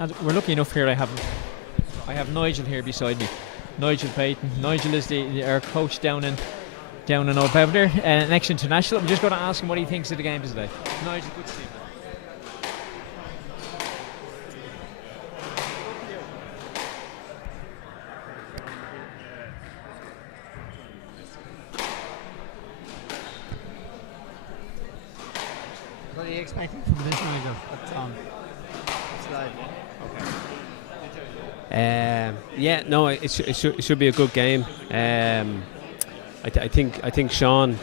And we're lucky enough here. I have Nigel here beside me. Nigel Payton. Nigel is our coach down in Old Belvedere, an ex-international. I'm just going to ask him what he thinks of the game today. Nigel, good to see you. What are you expecting from this Nigel? Slide. Yeah, no, it should be a good game. I think Sean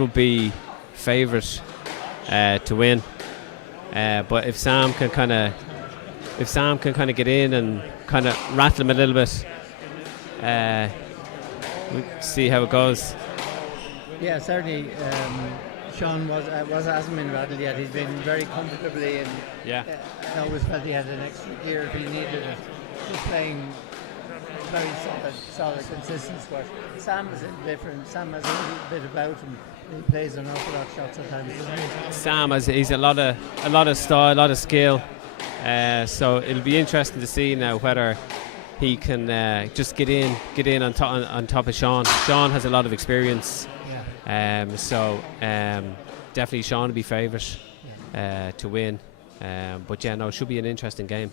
would be favourite to win. But if Sam can kind of get in and kind of rattle him a little bit, we'll see how it goes. Yeah, certainly. Sean hasn't been rattled yet. He's been very comfortably and I always felt he had an extra gear if he needed it. Just playing very solid, consistent squash. Sam is different. Sam has a little bit about him. He plays unorthodox shots at times. Sam he's a lot of style, a lot of skill. So it'll be interesting to see now whether he can just get in on top of Sean. Sean has a lot of experience. Definitely Sean will be favourite to win. But yeah, no, it should be an interesting game.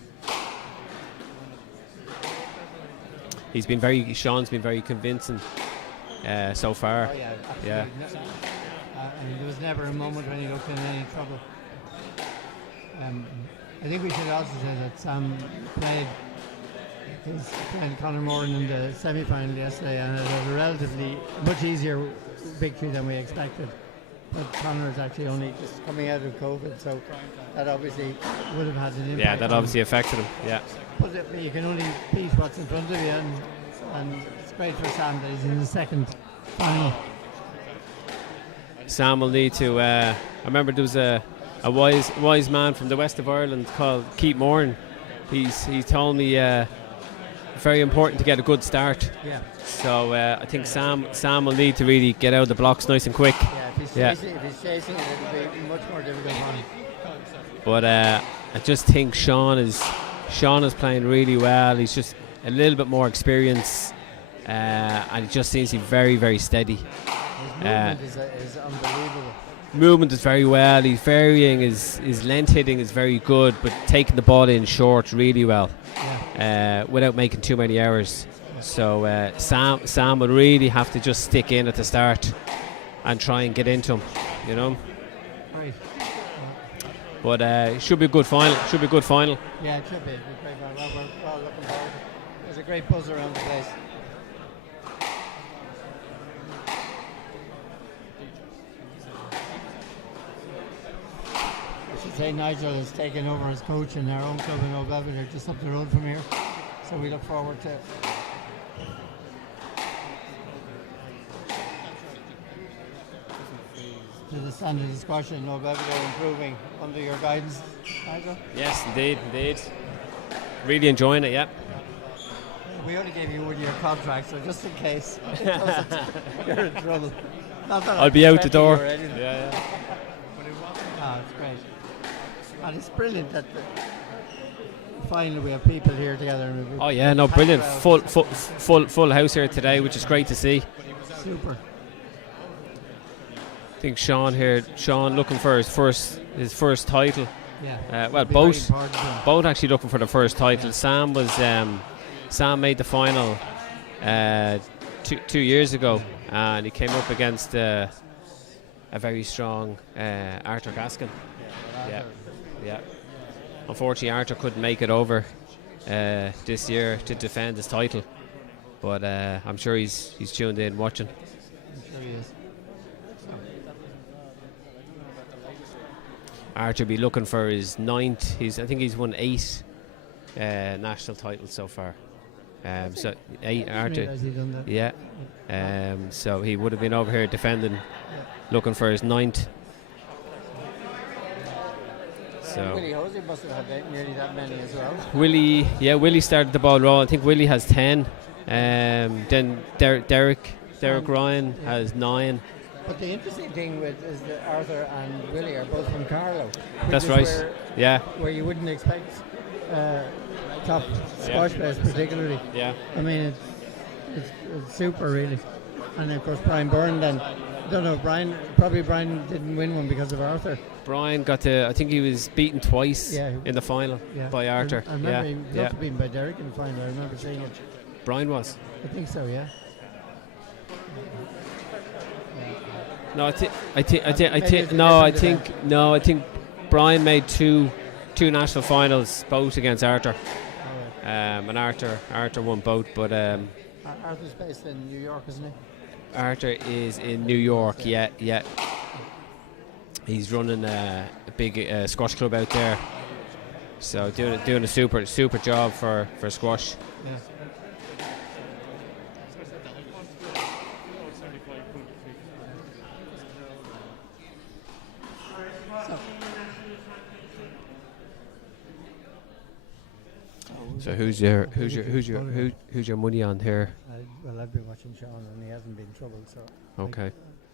Sean's been very convincing so far. Oh yeah, absolutely. There was never a moment when he looked in any trouble. I think we should also say that Sam played his friend Conor Moran in the semi-final yesterday and it had a relatively much easier victory than we expected. But Conor is actually only just coming out of COVID, so that obviously would have had an impact. Yeah, that obviously affected him. Yeah. But you can only beat what's in front of you, and it's great for Sam that he's in the second final. Sam will need to. I remember there was a wise man from the west of Ireland called Keith Moran. He's told me very important to get a good start. Yeah. So I think Sam will need to really get out of the blocks nice and quick. Yeah, if he's chasing it, it'll be much more difficult for him. But I just think Sean is playing really well. He's just a little bit more experience, and he just seems to be very, very steady. His movement is unbelievable. Movement is very well. He's varying. His length hitting is very good, but taking the ball in short really well, without making too many errors. So Sam would really have to just stick in at the start and try and get into him, you know. Right. But it should be a good final. Yeah, it should be. It's a great final. We're all looking forward. There's a great buzz around the place. I should say Nigel has taken over as coach in our own club in Old Belvedere, just up the road from here. So we look forward to the standard of squash in Old Belvedere improving under your guidance, Nigel? Yes, indeed. Really enjoying it, yeah. We only gave you 1 year contract, so just in case you're in trouble. I'll be out the door. Yeah. Oh, it's great. And it's brilliant that finally we have people here together. Oh yeah, no, brilliant. Full house here today, which is great to see. Super. I think Sean looking for his first title. Yeah. Both actually looking for the first title. Yeah. Sam made the final 2 years ago, and he came up against a very strong Arthur Gaskin. Yeah. Unfortunately, Arthur couldn't make it over this year to defend his title, but I'm sure he's tuned in watching. I'm sure he is. Archer be looking for his 9th. I think he's won 8 national titles so far. So 8 Archer. Yeah. So he would have been over here defending, looking for his 9th. So Willie Hosey must have had nearly that many as well. Willie started the ball rolling. I think Willie has 10. Then Derek Ryan has 9. But the interesting thing is that Arthur and Willie are both from Carlow. That's right. Where you wouldn't expect top squash players particularly. Yeah. I mean, it's super really. And of course Brian Byrne then. Don't know, Brian didn't win one because of Arthur. Brian I think he was beaten twice in the final by Arthur. I remember he was also beaten by Derek in the final. I remember seeing it. Brian was? I think so, yeah. No, I think Brian made two national finals, both against Arthur. Oh, and Arthur won both, but Arthur's based in New York, isn't he? Arthur is in New York, yeah. He's running a big squash club out there, so doing a super job for squash. Yeah. So who's your money on here? Well, I've been watching Sean and he hasn't been troubled, so. Okay.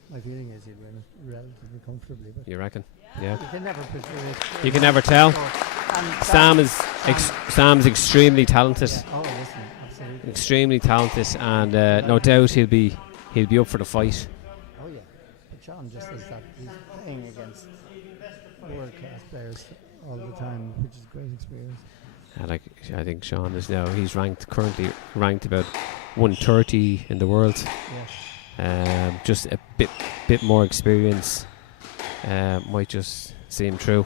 My feeling is he'd win it relatively comfortably. But You reckon? Yeah. you can never predict it. You can never tell. Sam's extremely talented. Oh, listen, absolutely. Extremely talented, and no doubt he'll be up for the fight. Oh yeah, but Sean just is that he's playing against world-class players all the time, which is great experience. I think Sean is now. He's currently ranked about 130 in the world. Yeah. Just a bit more experience might just see him through.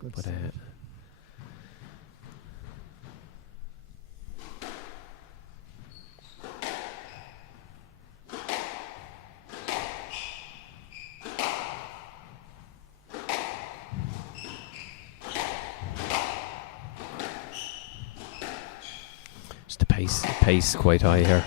But the pace quite high here.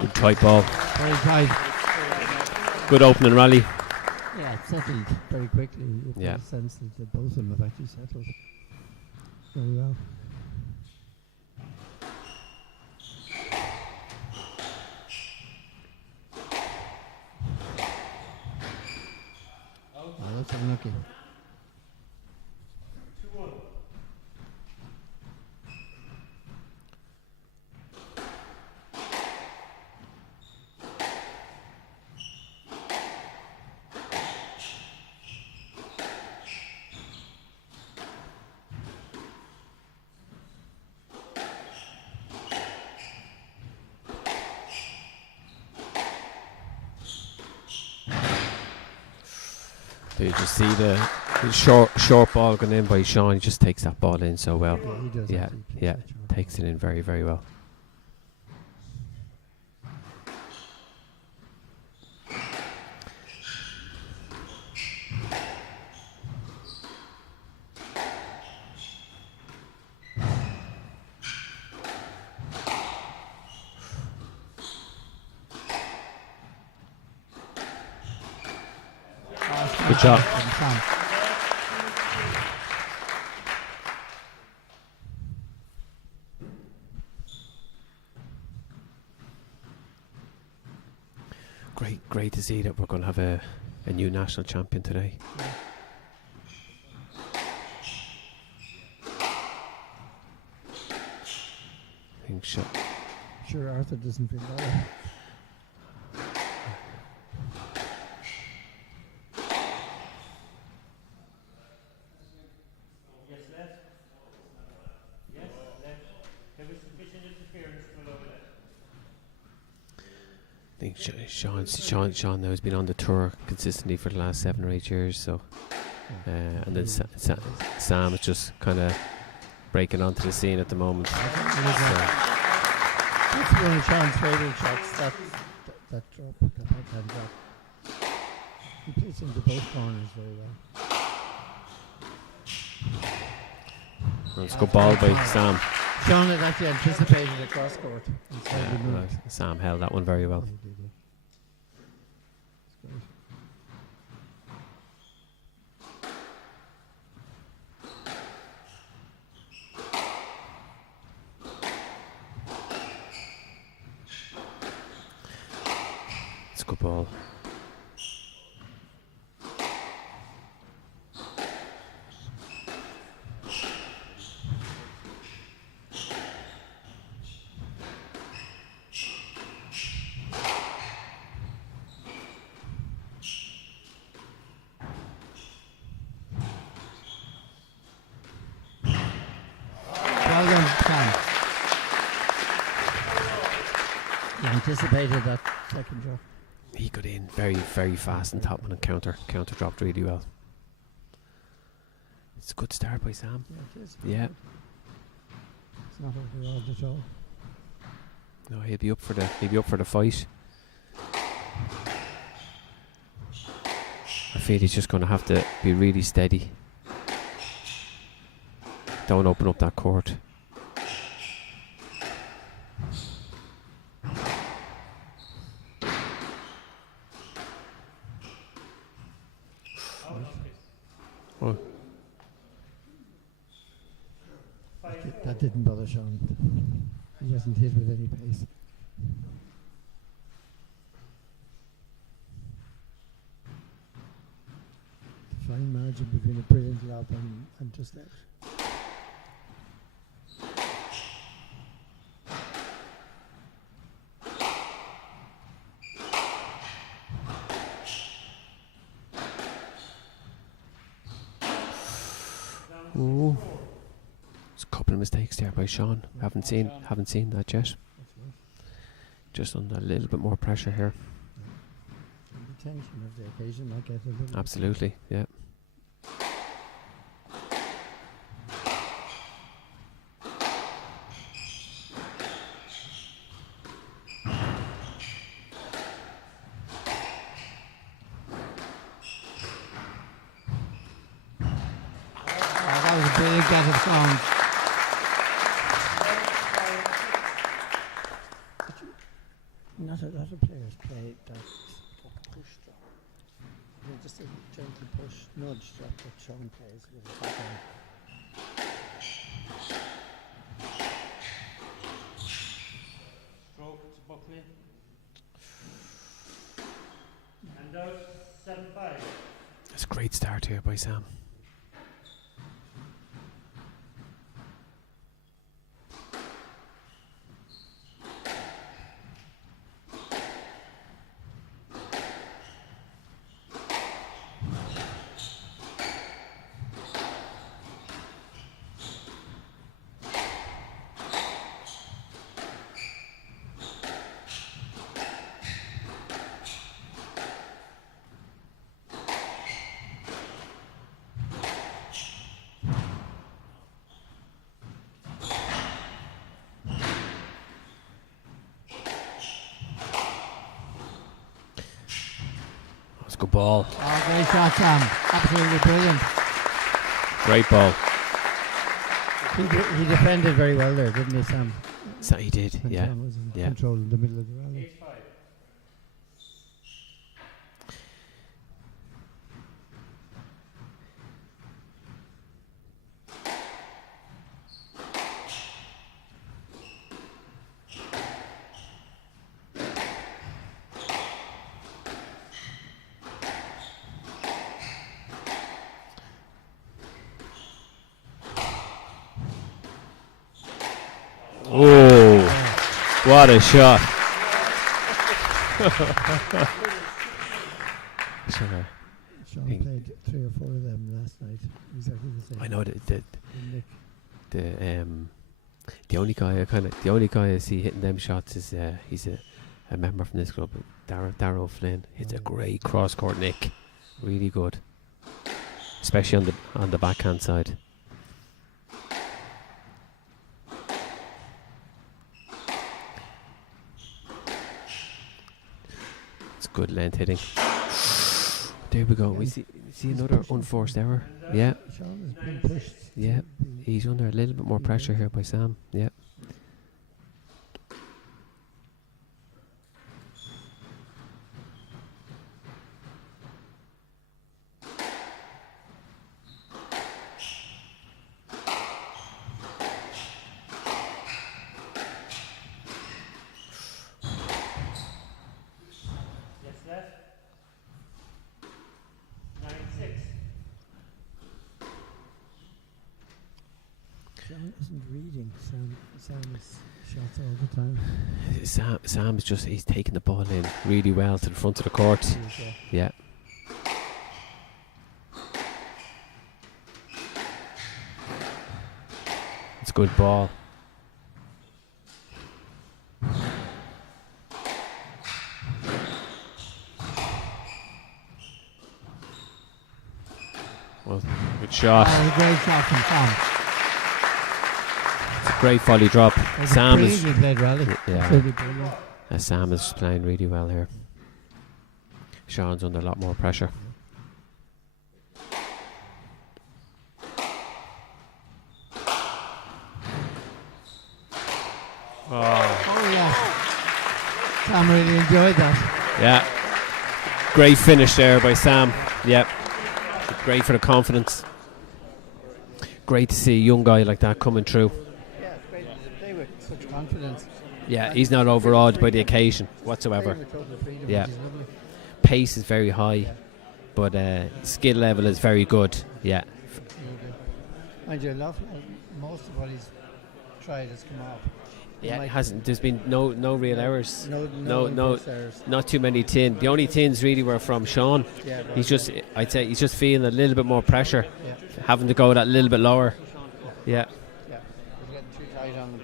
Good tight ball. Very tight. Good opening rally. Yeah, it settled very quickly. Yeah. The sense that both of them have actually settled very well. Oh, that's unlucky. You just see the short ball going in by Sean. He just takes that ball in so well. Yeah, he does. Yeah, takes it in very, very well. Good job. Great to see that we're going to have a new national champion today. I think so. Sure, Arthur doesn't feel better. think Sean now has been on the tour consistently for the last 7 or 8 years. So, and then Sam is just kind of breaking onto the scene at the moment. That's one of Sean's favourite shots. That drop, that backhand drop. He plays into both corners very well. Let's go ball by Sam. Sean had actually anticipated a cross court. Sam held that one very well. It's a good ball. Well done, Sam. He anticipated that second drop. He got in very, very fast and top and counter dropped really well. It's a good start by Sam. Yeah, it is. Yeah. It's not overawed at all. No, he'll be up for the fight. I feel he's just going to have to be really steady. Don't open up that court. Oh. That didn't bother Sean. He wasn't hit with any pace. Fine margin between a brilliant lob and just out. Ooh. There's a couple of mistakes there by Sean. Haven't seen that yet. Just under a little bit more pressure here. And the tension of the occasion, I get a little. Absolutely, yeah. That was a brilliant get of song. Not a lot of players play that push drop. Just a gentle push, nudge drop that Sean plays with a backhand. Stroke to Buckley. And out 7-5. It's a great start here by Sam. That's a good ball. Oh, great shot, Sam. Absolutely brilliant. Great ball. He defended very well there, didn't he, Sam? So he did, When yeah. Sam was in Yeah. control in the middle of the rally. 8-5. Oh, what a shot. Sure. Sean played 3 or 4 of them last night. Exactly the same. I know Nick. the only guy I see hitting them shots is he's a a member from this club, Darrow Flynn. It's a great cross court nick, really good, especially on the backhand side. It's good length hitting. There we go. We see another unforced error. Yeah. Sean has been pushed. Yeah. He's under a little bit more pressure here by Sam. Yeah. Yes, left. 9-6. Sean isn't reading. Sam is shots all the time. Sam's he's taking the ball in really well to the front of the court. Yeah. It's a good ball. Well, good shot. Oh, great shot from Sam. It's a great volley drop. Sam is played well. Absolutely brilliant. Sam is playing really well here. Sean's under a lot more pressure. Oh yeah. Sam really enjoyed that. Yeah. Great finish there by Sam. Yep. Great for the confidence. Great to see a young guy like that coming through. Yeah, it's great to play with such confidence. Yeah, he's not overawed by the occasion whatsoever. Play with total freedom, Yeah. which is lovely. Pace is very high, but skill level is very good. Yeah. Mind you, most of what he's tried has come off. Yeah, it hasn't. There's been no real errors. No errors. Not too many tin. The only tins really were from Sean. Yeah, I'd say he's just feeling a little bit more pressure, yeah. having to go that little bit lower. Yeah. Yeah, he's getting too tight on them.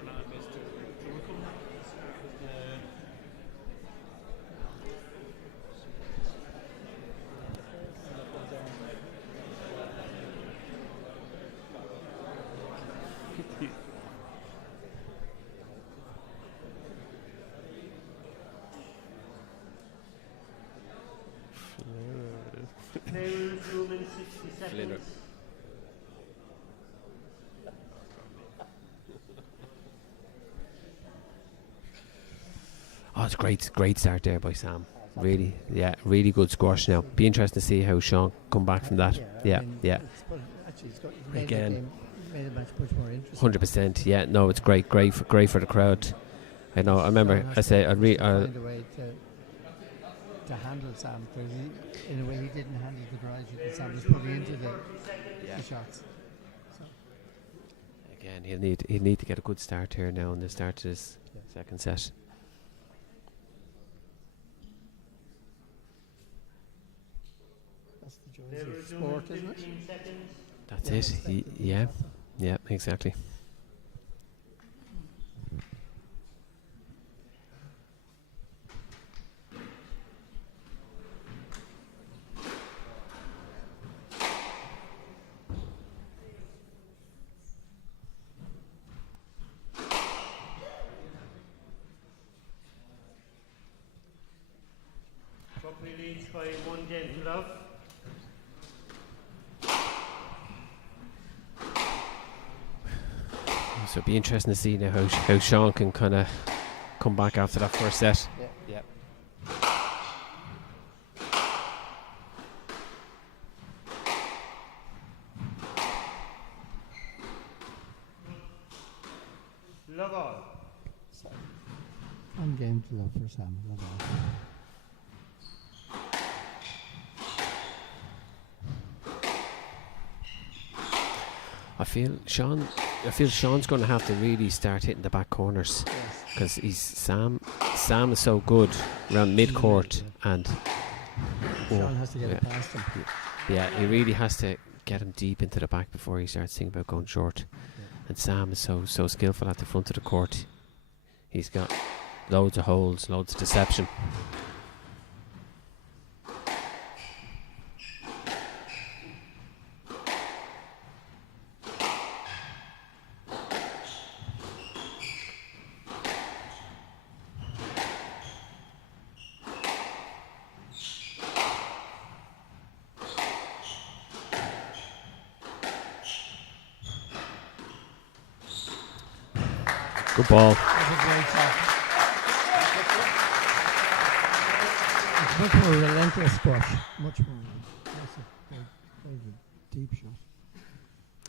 Play will resume in 60 seconds. Oh, it's great start there by Sam. Really, really good squash now. Be interesting to see how Sean come back from that. Yeah. Actually, he's made Again. made the match much more interesting. 100%. Yeah, no, it's great for the crowd. I know. I remember. I say. Find a way to handle Sam, because in a way he didn't handle the drive that Sam was putting into the shots. So. Again, he'll need to get a good start here now in the start to this second set. That's the joys of sport, isn't it? That's it. Yeah, exactly. Buckley leads by 1 game to love. So it'll be interesting to see now how Sean can kind of come back after that first set. Yeah. Love all. 1 game to love for Sam. Love all. I feel Sean's going to have to really start hitting the back corners, because Sam is so good around mid court, and Sean has to get it past him. Yeah, he really has to get him deep into the back before he starts thinking about going short. And Sam is so skillful at the front of the court. He's got Loads of holes, loads of deception. Good ball. That's a great shot. It's much more relentless squash. Much more. That's a very deep shot.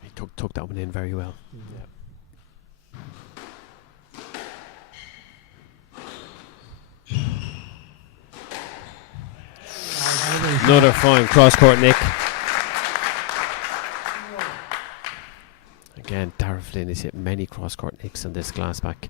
He took that one in very well. Another fine cross-court nick. Again, Darragh Flynn has hit many cross-court nicks on this glass back.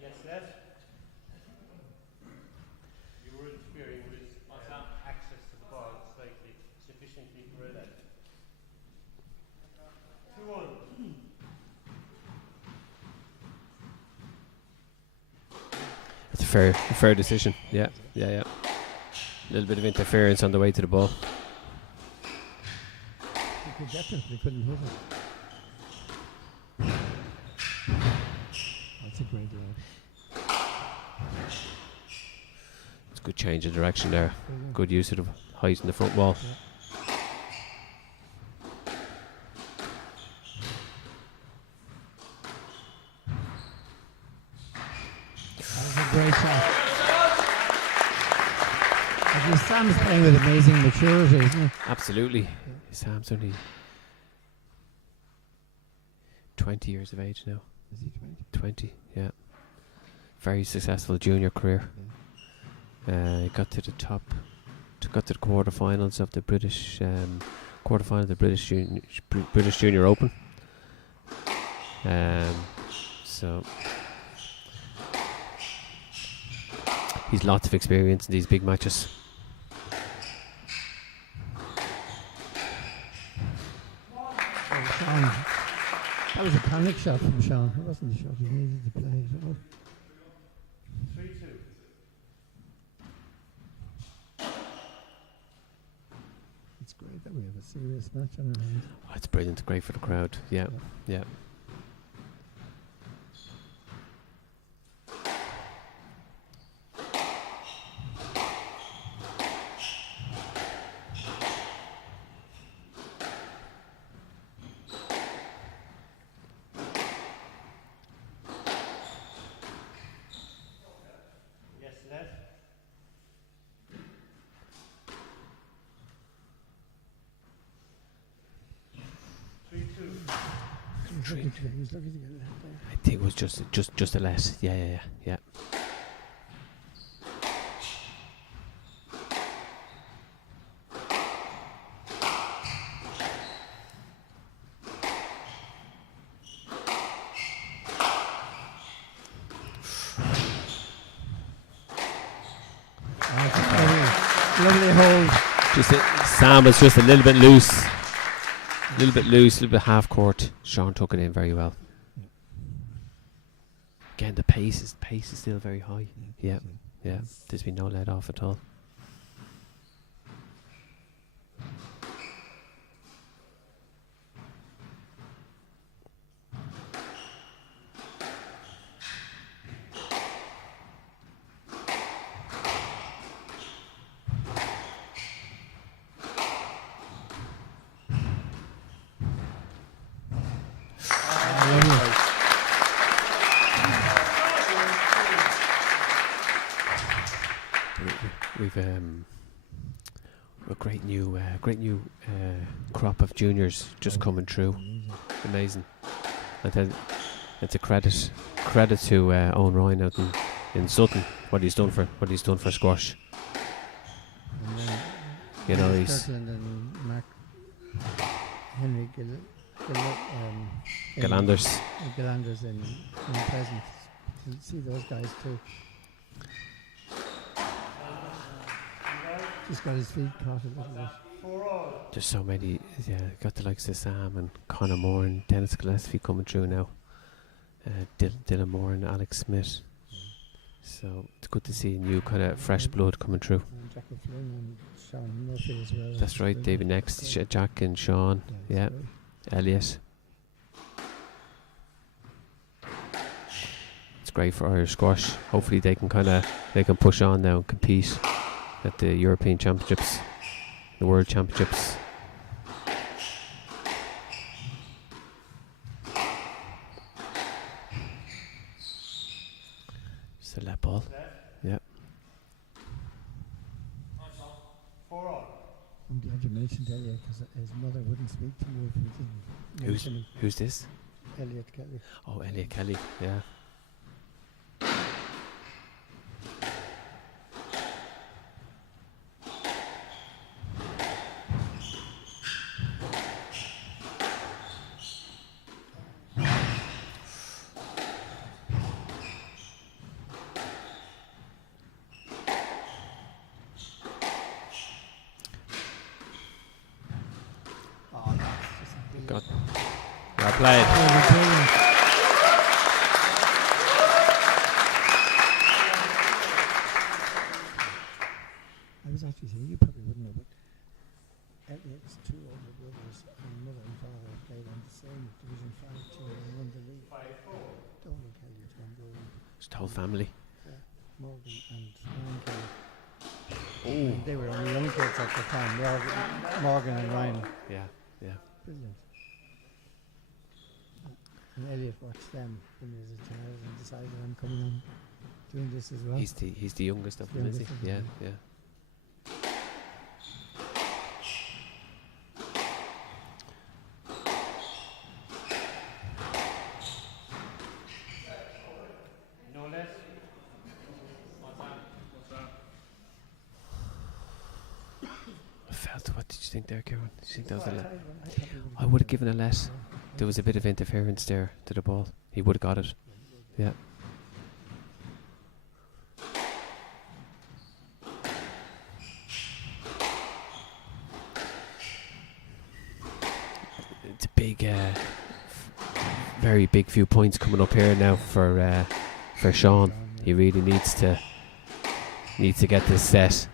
Yes, left. You were interfering with access to the ball slightly, sufficiently for a left. 2-1. It's a fair decision. Yeah. A little bit of interference on the way to the ball. He could get it, but he couldn't hit it. That's a great line. It's a good change of direction there. Good use of the height in the front wall. That was a great shot. I guess Sam's playing with amazing maturity, isn't he? Absolutely. Sam's only 20 years of age now. Is he 20? 20, yeah. Very successful junior career. He got to the top, got to the quarterfinals of the British British Junior Open. So he's lots of experience in these big matches. Sean, that was a panic shot from Sean. It wasn't the shot he needed to play at all. 3-2. It's great that we have a serious match on our hands. Oh, it's brilliant, great for the crowd. Yeah. Yes, left. 3-2. He's looking to get it out there. I think it was just a less. Yeah. Lovely hold. Sam was just a little bit loose. A little bit half court. Sean took it in very well. Again, the pace is still very high. Yeah. There's been no let off at all. A great new crop of juniors just coming through. Amazing. And then it's a credit to Owen Ryan out in Sutton, what he's done for squash. You know, he's Kirkland and Mark Henry Galanders. Galanders in present. You see those guys too. Just got his feet caught a little bit. There's so many. Yeah, got the likes of Sam and Conor Moore and Dennis Gillespie coming through now. Dylan Moore and Alex Smith. So it's good to see new kind of fresh blood coming through. And Jackie Flynn and Sean Murphy as well. That's right, David next, Jack and Sean, yeah, Elliot. It's great for Irish squash. Hopefully they can push on now and compete at the European Championships, the World Championships. Just a let ball. Yeah. I'm glad you mentioned Elliot because his mother wouldn't speak to you if you didn't mention him. Who's this? Elliot Kelly. Oh, Elliot Kelly, yeah. Well played. I was actually saying, you probably wouldn't know, but Elliot's two older brothers and mother and father played on the same Division 5 team and won the league. Donald Kelly is one brother. Just the whole family. Yeah, Morgan and Ryan Kelly. Oh. They were only young kids at the time, Morgan and Ryan. Yeah, yeah. Brilliant. And Elliot watched them when he was a child and decided I'm coming on doing this as well. He's the youngest of them, is he? Yeah, yeah. No less. What did you think there, Kieran? Did you think that was a let? I would have given a let. There was a bit of interference there to the ball. He would have got it. Yeah. It's a big, very big few points coming up here now for Sean. He really needs to get this set.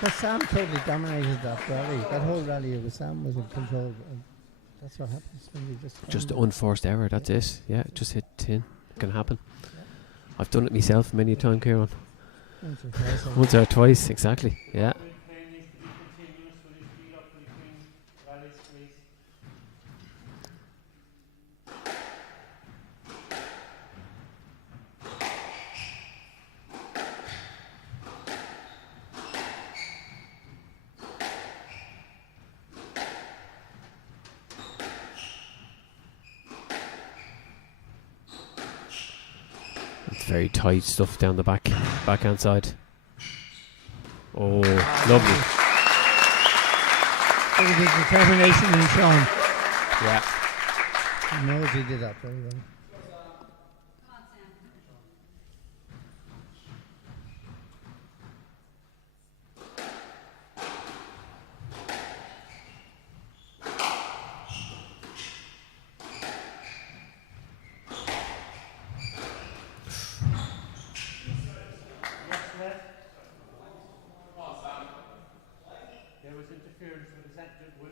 But Sam totally dominated that rally. That whole rally, it was Sam was in control. And that's what happens when you just unforced error. That's it. Yeah, just hit tin. It can happen. I've done it myself many a time, Kieran. Once or twice, exactly. Yeah. Very tight stuff down the backhand side. Oh, lovely. It was determination in Sean. Yeah. He knows he did that very well.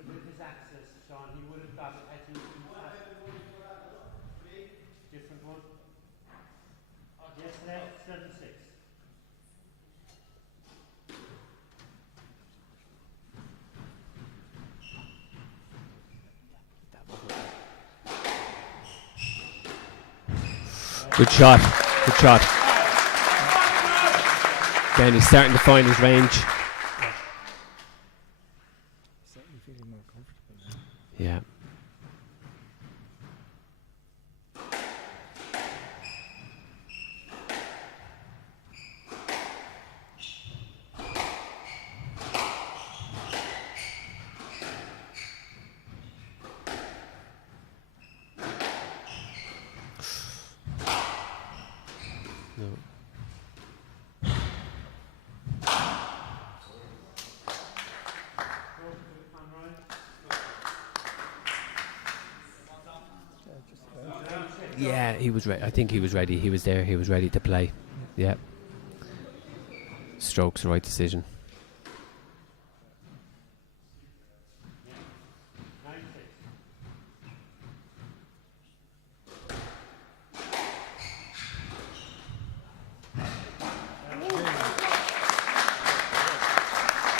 With his access, Sean, he would have got it had he been faster. Different one. Yes, left, 36. Good shot. Good shot. Again, he's starting to find his range. Certainly feeling more comfortable now. Yeah. Yeah, he was ready. I think he was ready. He was there. He was ready to play. Yeah. Stroke's the right decision.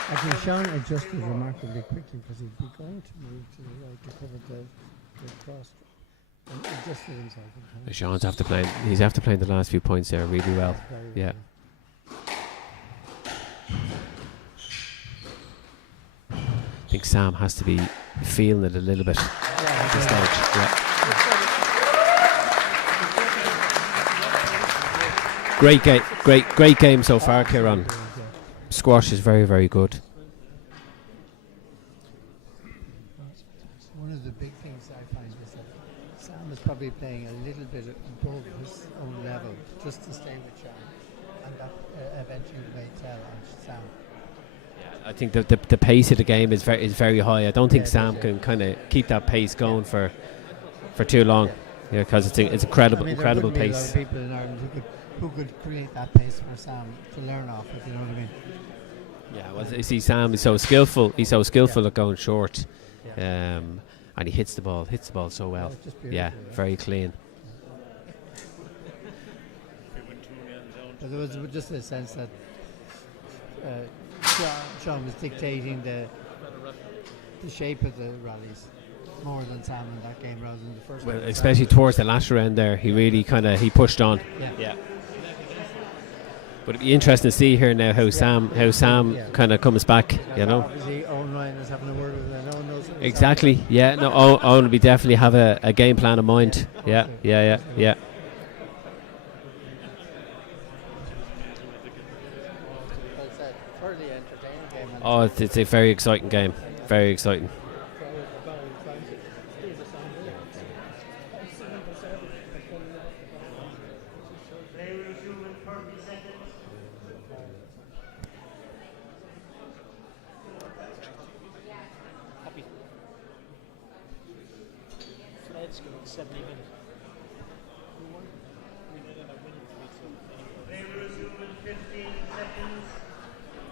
Actually, Sean adjusted remarkably quickly because he'd be going to move to the right to cover the cross. And adjusted himself. Sean's after playing. He's after playing the last few points there really well. Yeah. I think Sam has to be feeling it a little bit at this stage. Yeah. Great game. Great game so far, Kieran. Squash is very, very good. One of the big things I find is that Sam is probably playing a little bit above his own level just to stay with Sean, and that eventually may tell on Sam. I think the pace of the game is very high. I don't think Sam can kind of keep that pace going for too long. Yeah, because it's incredible pace. There wouldn't be a lot of people in Ireland who could create that pace for Sam to learn off, if you know what I mean. Yeah, well, you see, Sam is so skillful. He's so skillful at going short, and he hits the ball so well. Yeah, very clean. But there was just a sense that Sean was dictating the shape of the rallies more than Sam in that game rather than the first. Well, especially towards the latter end there, he really he pushed on. Yeah. But it'd be interesting to see here now how Sam kind of comes back. You know. Obviously, Owen Ryan is having a word with him. Owen knows exactly. Yeah. No. Owen will definitely have a game plan in mind. Yeah. Oh, it's a very exciting game. Very exciting.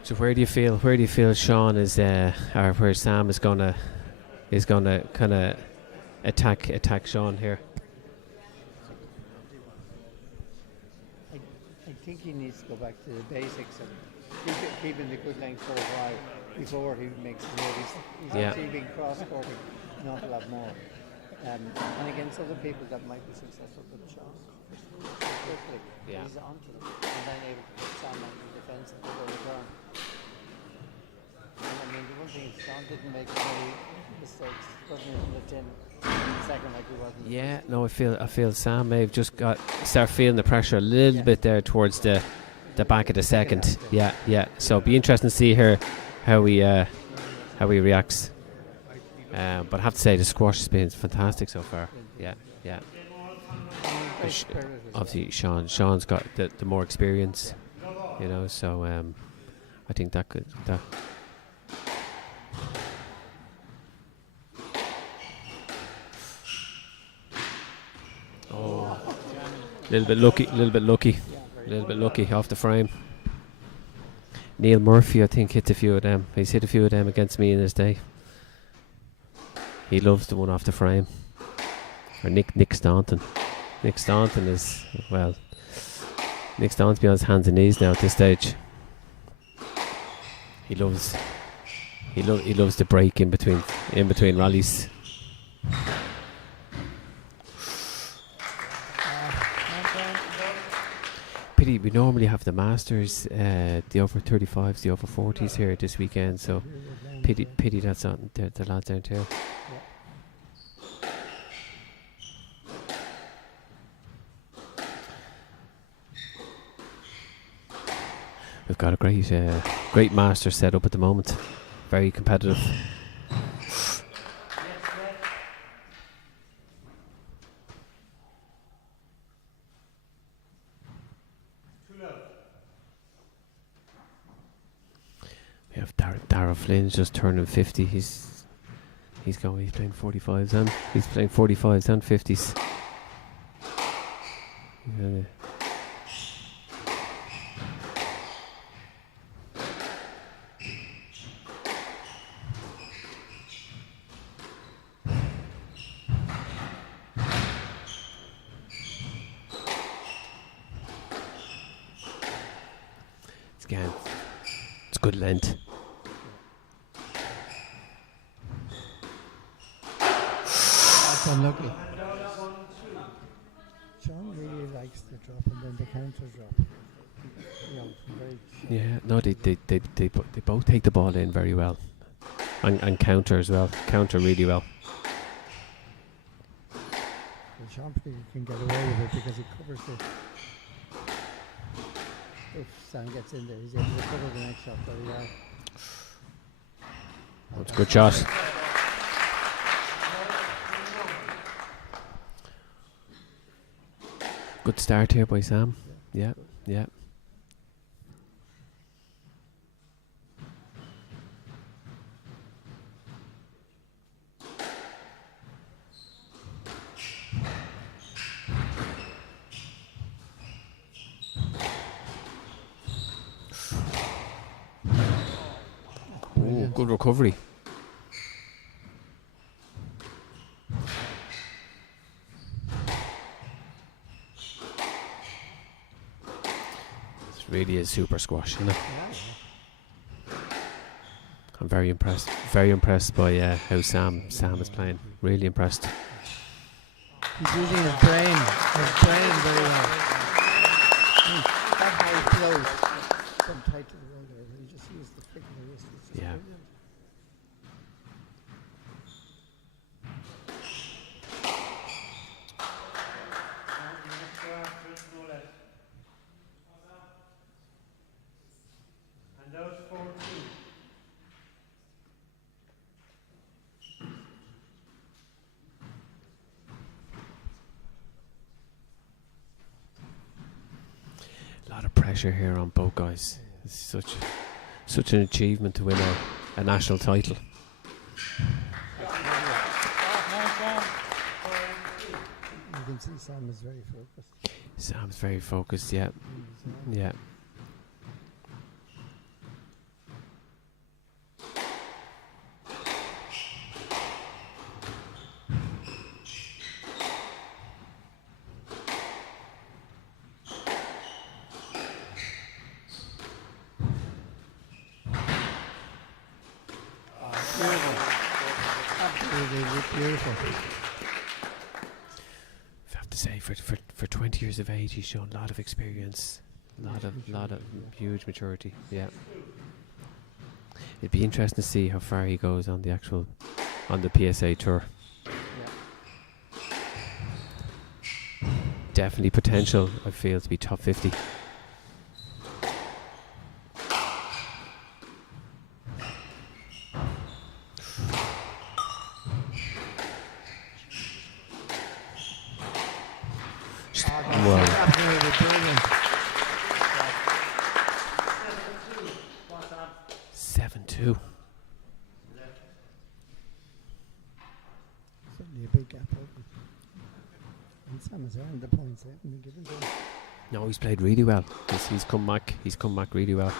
So where do you feel Sean is or where Sam is gonna kind of attack Sean here? I think he needs to go back to the basics and keeping the good length so high before he makes the move. He's achieving cross-courting an awful lot more. And against other people that might be successful, but Sean quickly he's onto them and then able to put Sam on the defence and go return. And I mean, the one thing is Sean didn't make many mistakes, wasn't in the tin in the second like he was in the first. No, I feel Sam may have just start feeling the pressure a little bit there towards the back of the second. Yeah. So it'll be interesting to see how he reacts. But I have to say the squash has been fantastic so far. Yeah. Obviously, Sean's got the more experience, you know. So I think that could. Oh, a little bit lucky off the frame. Neil Murphy, I think, hit a few of them. He's hit a few of them against me in his day. He loves the one off the frame. Or Nick Staunton. Nick Staunton is, well, Nick Staunton's been on his hands and knees now at this stage. He loves the break in between rallies. pity we normally have the Masters, the over 35s, the over 40s here this weekend. So pity that's on the lads down here. We've got a great Masters set up at the moment. Very competitive. We have Darragh Flynn's just turning 50. He's playing 45s and he's playing 45s and 50s. Yeah. Again, it's good length. That's unlucky. John really likes the drop and then the counter drop. Yeah, no, they both take the ball in very well, and counter as well. Counter really well. Well, Sean can get away with it because he covers it. If Sam gets in there, he's able to cover the next shot very well. That's a good shot. Good start here by Sam. Yeah. Oh, good recovery. This really is super squash, isn't it? I'm very impressed. Very impressed by how Sam is playing. Really impressed. He's using his brain very well. That's how he flows from tight to the road there. He just used the flick of the wrist. Yeah. And those 14. A lot of pressure here on both guys. It's such an achievement to win a national title. You can see Sam is very focused. Sam's very focused, yeah. Yeah. Beautiful. I have to say, for 20 years of age, he's shown a lot of experience, lot of huge maturity. Yeah. It'd be interesting to see how far he goes on the PSA tour. Yeah. Definitely potential, I feel, to be top 50. Absolutely brilliant. 7-2. Certainly a big gap open. And Sam has earned the points. They haven't been given to him. No, he's played really well. He's come back. He's come back really well.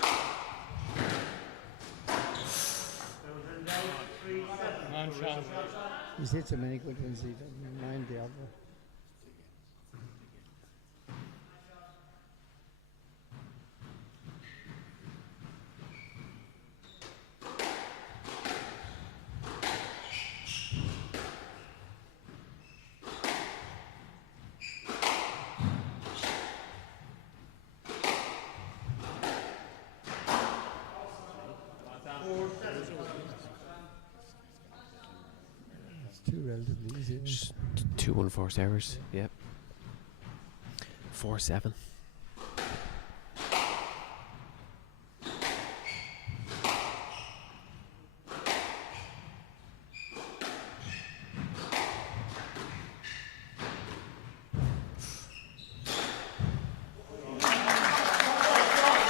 He's hit so many good ones, he doesn't mind the other. relatively easy. Just 2 unforced errors. Yep. 4-7.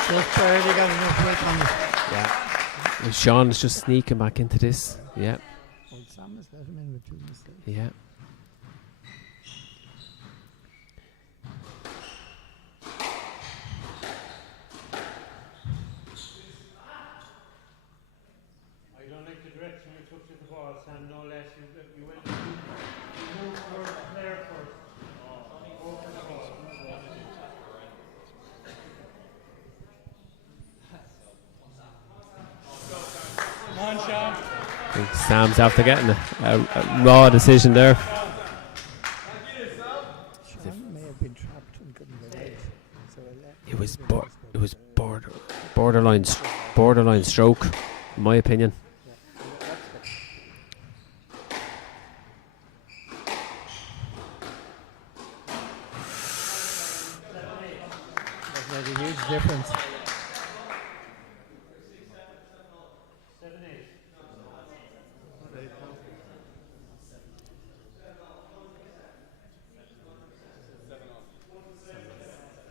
Just barely got enough weight on it. Yeah. And Sean's just sneaking back into this. Yeah. Old Sam has let him in with 2 mistakes. Yeah. I don't like the direction you took to the ball, Sam. No less. You went. You moved towards the player first. Go for the ball. Come on, Sean. I think Sam's after getting a raw decision there. Sean may have been trapped and couldn't get out. So It was borderline stroke, in my opinion. That's made a huge difference. 7-8.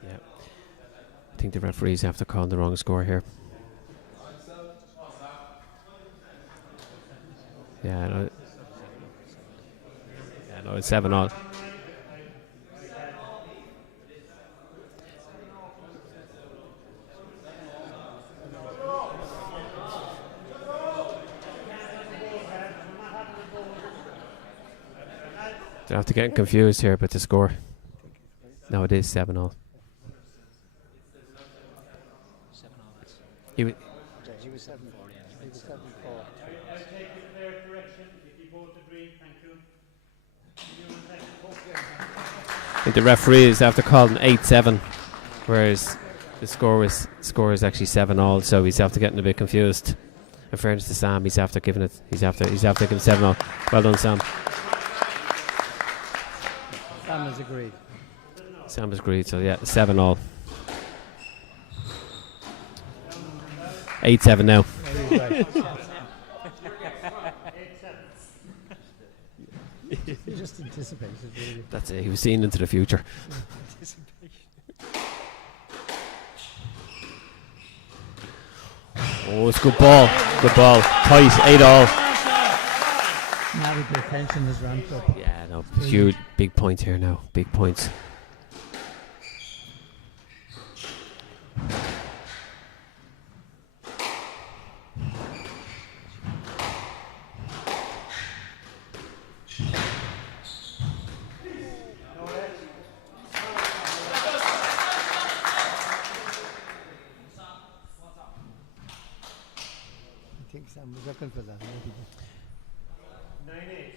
Yeah. I think the referees have to call the wrong score here. Yeah, no. Yeah, no, it's 7-all. They're after getting confused here about the score. No, it is 7-all. He He was 7-4. He was 7-4. I take the player correction. If you both agree, thank you. I think the referees after calling 8-7, whereas the score is actually 7-all. So he's after getting a bit confused. In fairness to Sam, he's after giving it. He's after giving 7-all. Well done, Sam. Sam has agreed. Sam has agreed. So yeah, 7-all. 8-7 now. He's right. He just anticipated, really. That's it. He was seeing into the future. Oh, it's good ball. Good ball. Tight. 8-all. Now that the tension is ramped up. Yeah, no. Huge. Big points here now. Big points. I think Sam was looking for that. 9-8.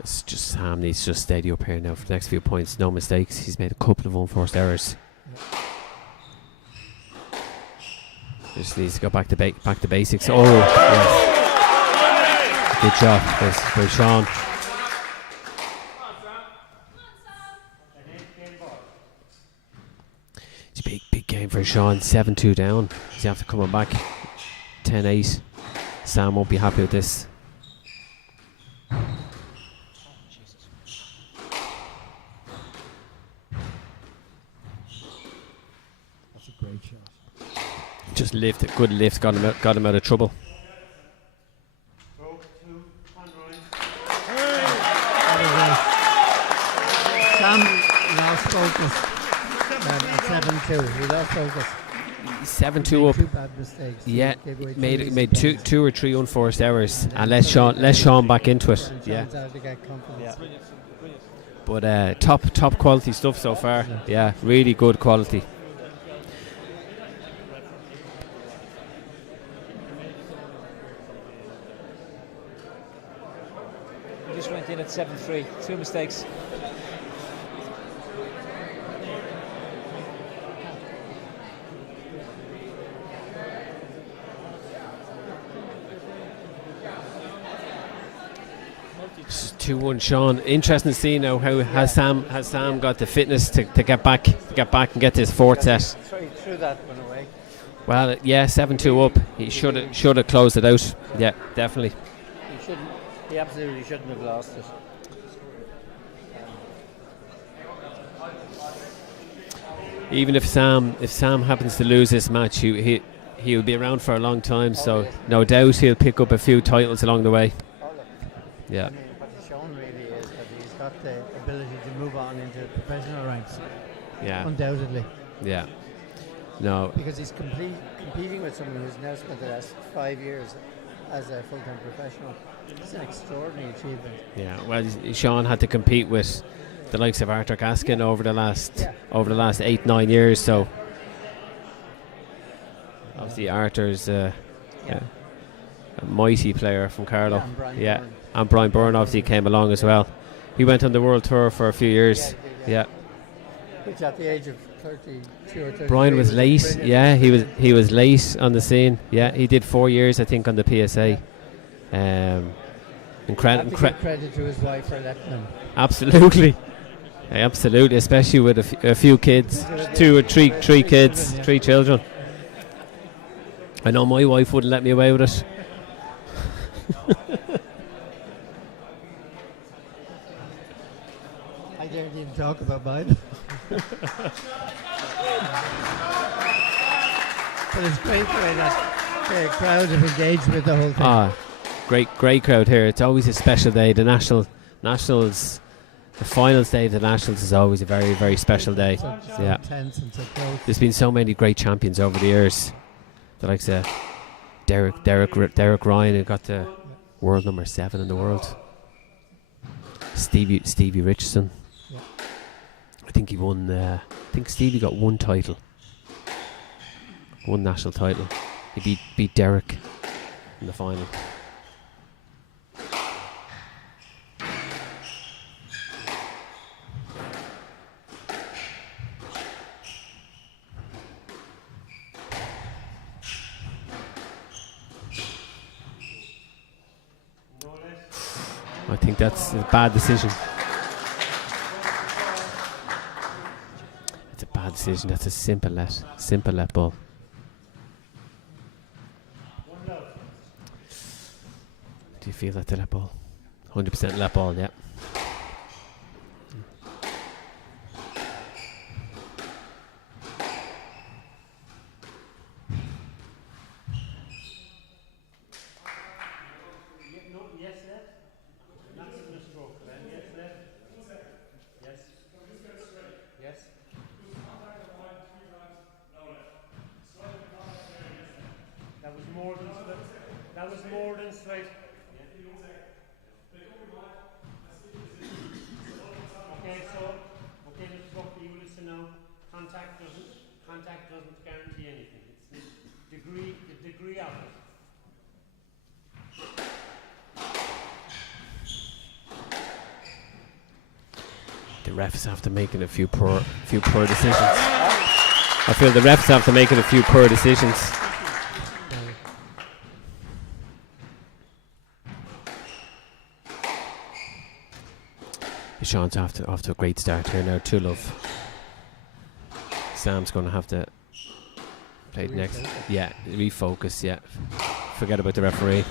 It's just Sam needs to just steady up here now for the next few points. No mistakes. He's made a couple of unforced errors. Just needs to go back to basics. Oh, yes. Good shot by Sean. It's a big game for Sean. 7-2 down. He's after coming back. 10-8. Sam won't be happy with this. That's a great shot. Just lift, good lift, got him out of trouble. Broke 2. Conroy. Sam lost focus at 7-2. He lost focus. 7-2 up. 2 bad mistakes. Yeah, Gave away made two or three unforced errors, and let Sean back into it. Yeah, Sean's out to get confidence. but top quality stuff so far. Yeah, really good quality. He just went in at 7-3. 2 mistakes. It's 2-1, Sean. Interesting to see now how has Sam got the fitness to get back and get this fourth set. Threw that one away. Well, yeah, 7-2 up. He should have closed it out. Yeah, definitely. He absolutely shouldn't have lost it. Even if Sam happens to lose this match, he'll be around for a long time. So no doubt he'll pick up a few titles along the way. Yeah. I mean, what he's shown really is that he's got the ability to move on into professional ranks. Yeah. Undoubtedly. Yeah. No. Because he's competing with someone who's now spent the last 5 years as a full-time professional. It's an extraordinary achievement. Yeah. Well, Sean had to compete with the likes of Arthur Gaskin over the last 8-9 years. So obviously Arthur's a mighty player from Carlow. And Brian Byrne obviously came along as well. He went on the world tour for a few years. Yeah. Which at the age of 32 or 33. Brian was late. Yeah, he was late on the scene. Yeah, he did 4 years, I think, on the PSA. Incredible. Give credit to his wife for letting him. Absolutely. Absolutely, especially with a few kids, 2 or 3 kids, 3 children. I know my wife wouldn't let me away with it. I didn't even talk about mine. But it's great the way that the crowd have engaged with the whole thing. Great crowd here. It's always a special day. The Nationals, the finals day of the Nationals is always a very, very special day. So intense and so close. There's been so many great champions over the years. The likes of Derek Ryan, who got the world number 7 in the world. Stevie Richardson. Yeah. I think he won. I think Stevie got 1 title, 1 national title. He beat Derek in the final. I think that's a bad decision. It's a bad decision. That's a simple let ball. Do you feel that's a let ball? 100% let ball, yeah. That was more than straight. Okay, Mr. Buckley, you listen now. Contact doesn't guarantee anything. It's the degree of it. The refs have to make a few poor decisions. I feel the refs have to make a few poor decisions. Sean's off to a great start here now. 2-love. Sam's going to have to play next. Yeah, refocus. Yeah, forget about the referee.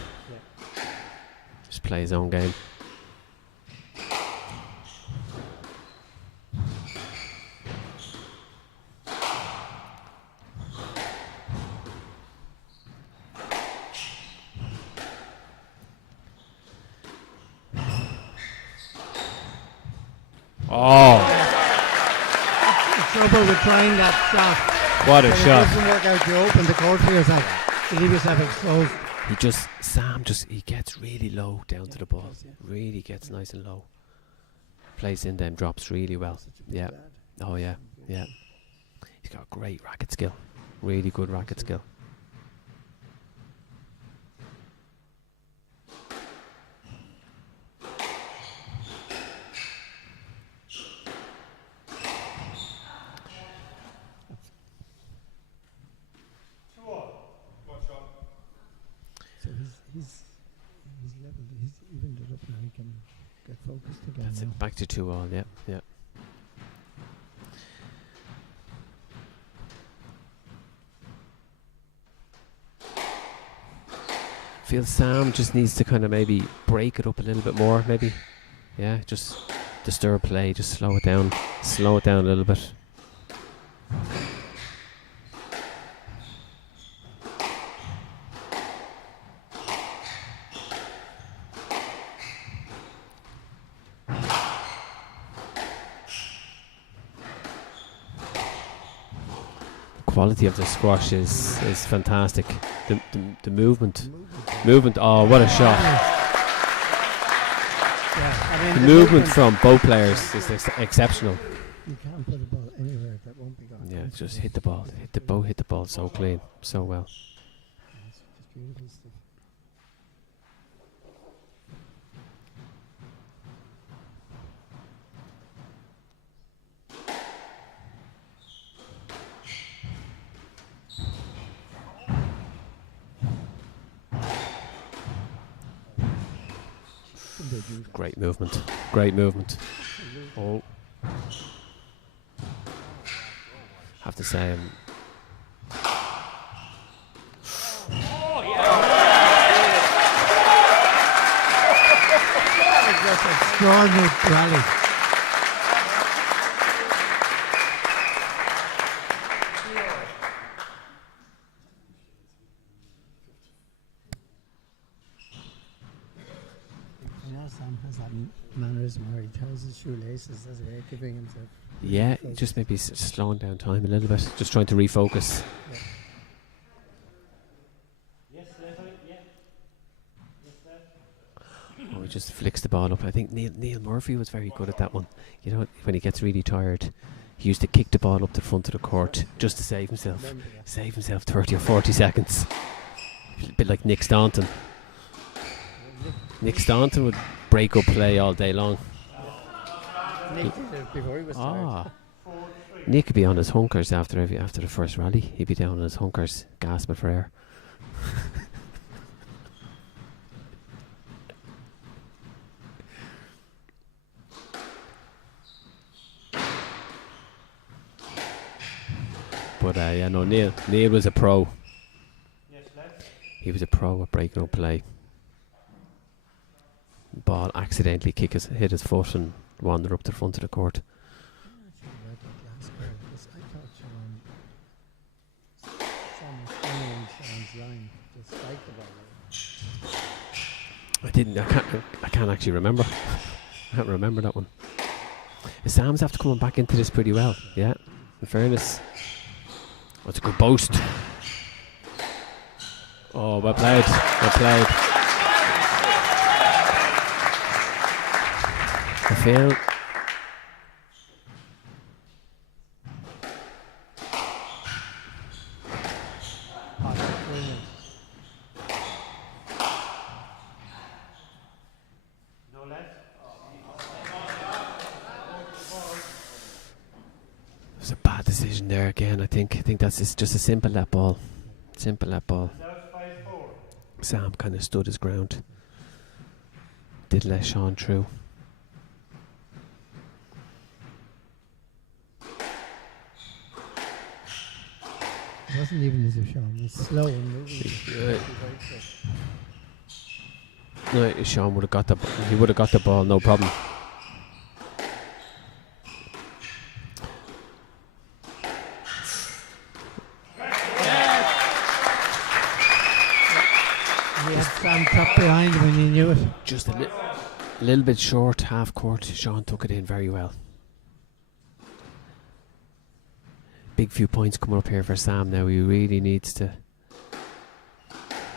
Just play his own game. Oh! The trouble with trying that shot. What a when shot! It doesn't work out. You open the court for yourself. You leave yourself exposed. Sam gets really low down to the ball. Really gets nice and low. Plays in them drops really well. Yeah. Oh yeah. Yeah. He's got great racket skill. Really good racket skill. So he's level. He's evened it up now. He can Get focused again. That's now. it. Back to 2-all. Yeah, yeah. Feel Sam just needs to kind of maybe break it up a little bit more, maybe. Yeah, just disturb play, just slow it down a little bit. Quality of the squash is fantastic. The movement. Oh, what a shot! Yeah, I mean, The movement from both players is exceptional. You can't put a ball anywhere that won't be gone. Yeah, just hit the ball. Hit the ball so clean, so well. It's just beautiful stuff. Great movement. Oh, have to say, Extraordinary rally. Sam has that mannerism where he ties his shoelaces as a way of giving himself. yeah, just maybe slowing down time a little bit, just trying to refocus. Yes, left. Yeah. Yes, left. Oh, he just flicks the ball up. I think Neil Murphy was very good at that one. You know, when he gets really tired, he used to kick the ball up to the front of the court just to save himself. Save himself 30 or 40 seconds. A bit like Nick Staunton. Nick Staunton would break up play all day long. Nick did it before he was tired. Nick could be on his hunkers after the first rally. He'd be down on his hunkers, gasping for air. But yeah, no, Neil was a pro. Yes, left. He was a pro at breaking up play. Ball accidentally hit his foot and wander up the front of the court. I read that last goal because I thought Sean was following Sean's line to strike the ball. I can't actually remember. I can't remember that one. Sam's after coming back into this pretty well. Yeah, in fairness. Oh, it's a good boast. Oh, well played. I feel No left. there's a bad decision there again. I think that's just a simple let ball. And out 5-4. Sam kind of stood his ground. Did let Sean through. It wasn't even as if Sean was slow and moving. No, Sean would have got he would have got the ball, no problem. He had Sam trapped behind when he knew it. Just a little bit short, half court. Sean took it in very well. Big few points coming up here for Sam now. He really needs to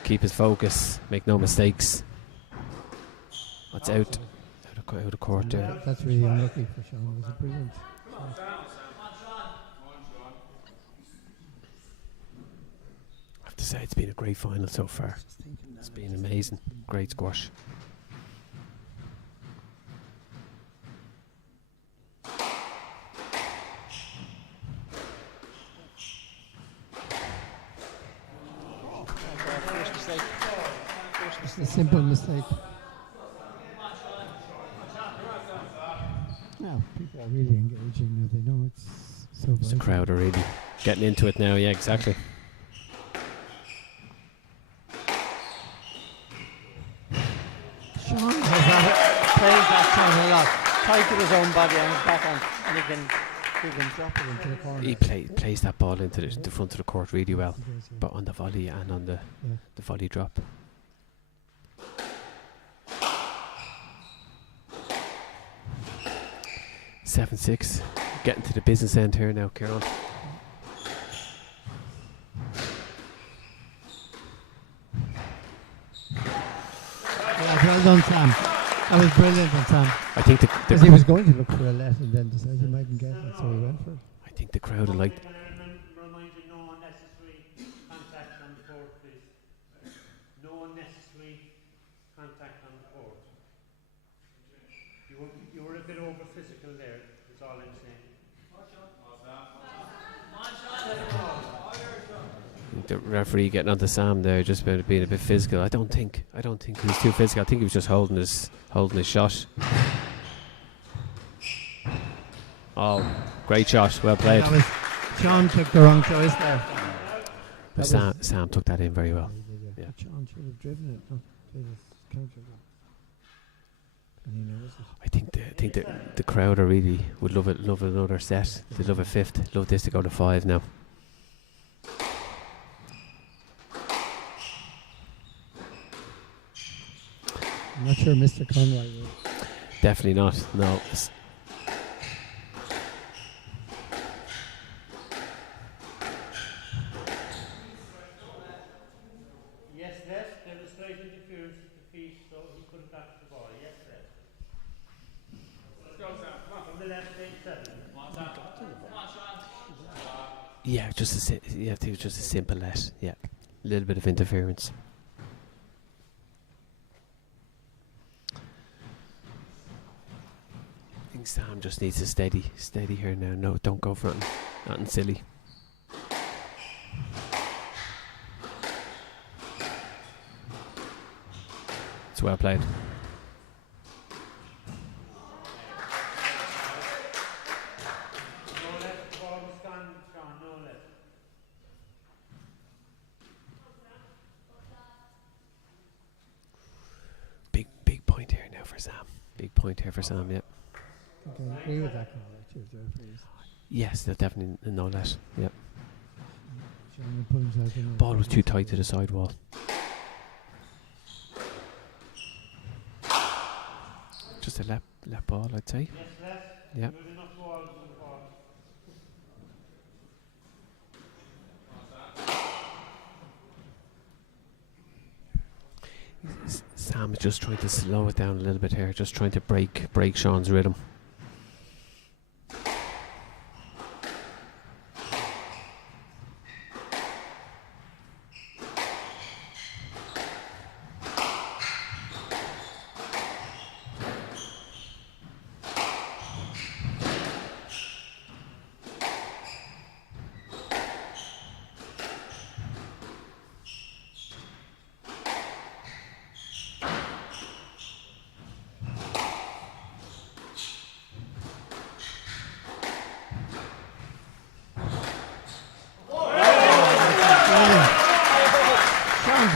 keep his focus, make no mistakes. What's out of court there. That's really unlucky for Sean. It was a brilliant. I have to say, it's been a great final so far. It's been amazing. Great squash. It's a simple mistake. No, people are really engaging now. They know it's so The vital. crowd are really getting into it now. Yeah, exactly. Sean plays that time a lot. Tight to his own body on his backhand, and he can drop it into the corner. He plays that ball into the front of the court really well, but on the volley and on the volley drop. Seven 6, getting to the business end here now, Kieran. Well done, Sam. That was brilliant on Sam. I think Because he was going to look for a let and then decided he mightn't get it, so he went for it. I think the crowd would like. Remind you, no unnecessary contact on the court, please. No unnecessary contact on the court. You were a bit over physical there, is all I'm saying. The referee getting onto Sam there, just being a bit physical. I don't think he was too physical. I think he was just holding his shot. Oh, great shot, well played. Sean took the wrong choice there. But Sam took that in very well. Yeah. Sean should have driven it. No, countered it. And he knows it. I think the crowd are really would love another set. They love a fifth. Love this to go to 5 now. I'm not sure Mr. Conroy will. Definitely not. No. Yes, Les, there was slight interference with the feet, so he couldn't catch the ball. Yes, Les. Let's go, Sam. Come on. From the left, 7. Come on, Sam. Yeah, I think it was just a simple let. Yeah, a little bit of interference. I think Sam just needs to steady here now. No, don't go for nothing silly. It's well played. Big point here now for Sam. Big point here for Sam, yeah. Okay, agree with that, Conroy, too, please. Yes, they'll definitely know that. Yep. Sean put himself in. Ball was too tight to the sidewall. Just a lap ball, I'd say. Yes, Les. Yeah. Good enough ball to the ball. Sam is just trying to slow it down a little bit here, just trying to break Sean's rhythm.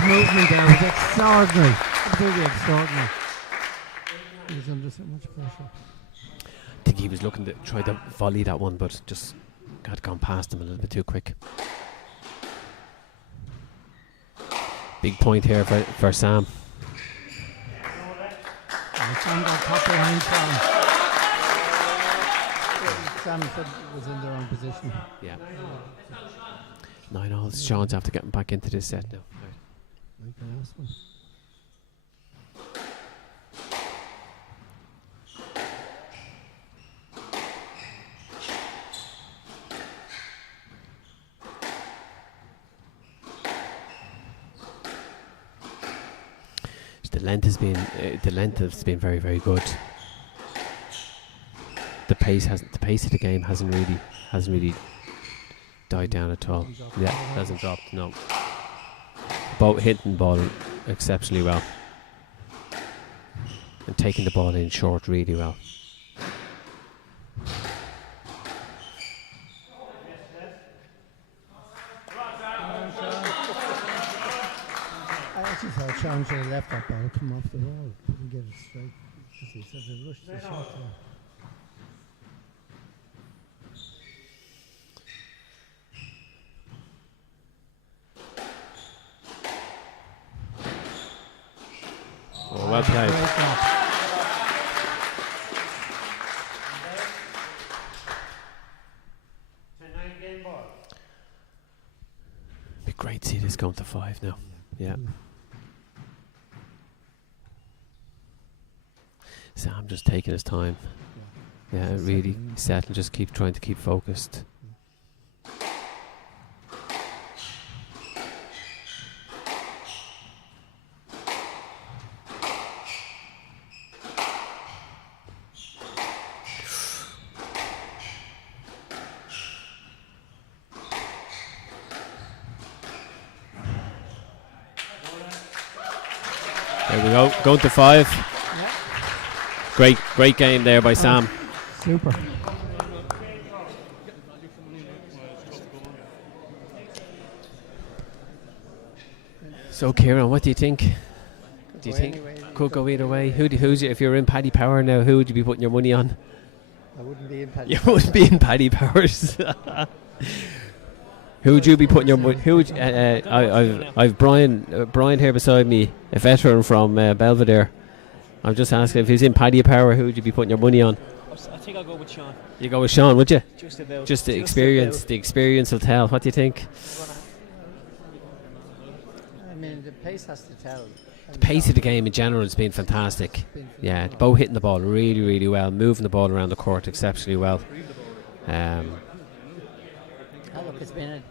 Movement there was extraordinary, completely extraordinary. He was under so much pressure. I think he was looking to try to volley that one, but just had gone past him a little bit too quick. Big point here for Sam. And Sam got top behind Sam. Sam said it was in the wrong position. Yeah. 9-all. Sean's after getting back into this set now. Like the last one. The length has been very, very good. The pace of the game hasn't really died down at all. Yeah, hasn't dropped. No. Hitting the ball exceptionally well and taking the ball in short really well. should have left that ball come off the wall. Couldn't get it straight because he sort of rushed the shot there. Oh, well played. Be great to see this going to 5 now. Yeah. Sam just taking his time. Yeah, really settle, just trying to keep focused. There we go, going to 5. Yeah. Great game there by Sam. Super. So Kieran, what do you think? Do you think could go either way? Who's if you're in Paddy Power now, who would you be putting your money on? I wouldn't be in Paddy. You wouldn't be in Paddy Powers. Who would you be putting your money? Who would I've Brian here beside me, a veteran from Belvedere. I'm just asking if he's in Paddy Power, who would you be putting your money on? I think I'll go with Sean. You go with Sean, would you? Just about. Just the experience. About. The experience will tell. What do you think? I mean, the pace has to tell. The pace of the game in general has been fantastic. Yeah, both hitting the ball really, really well, moving the ball around the court exceptionally well. Look, it's been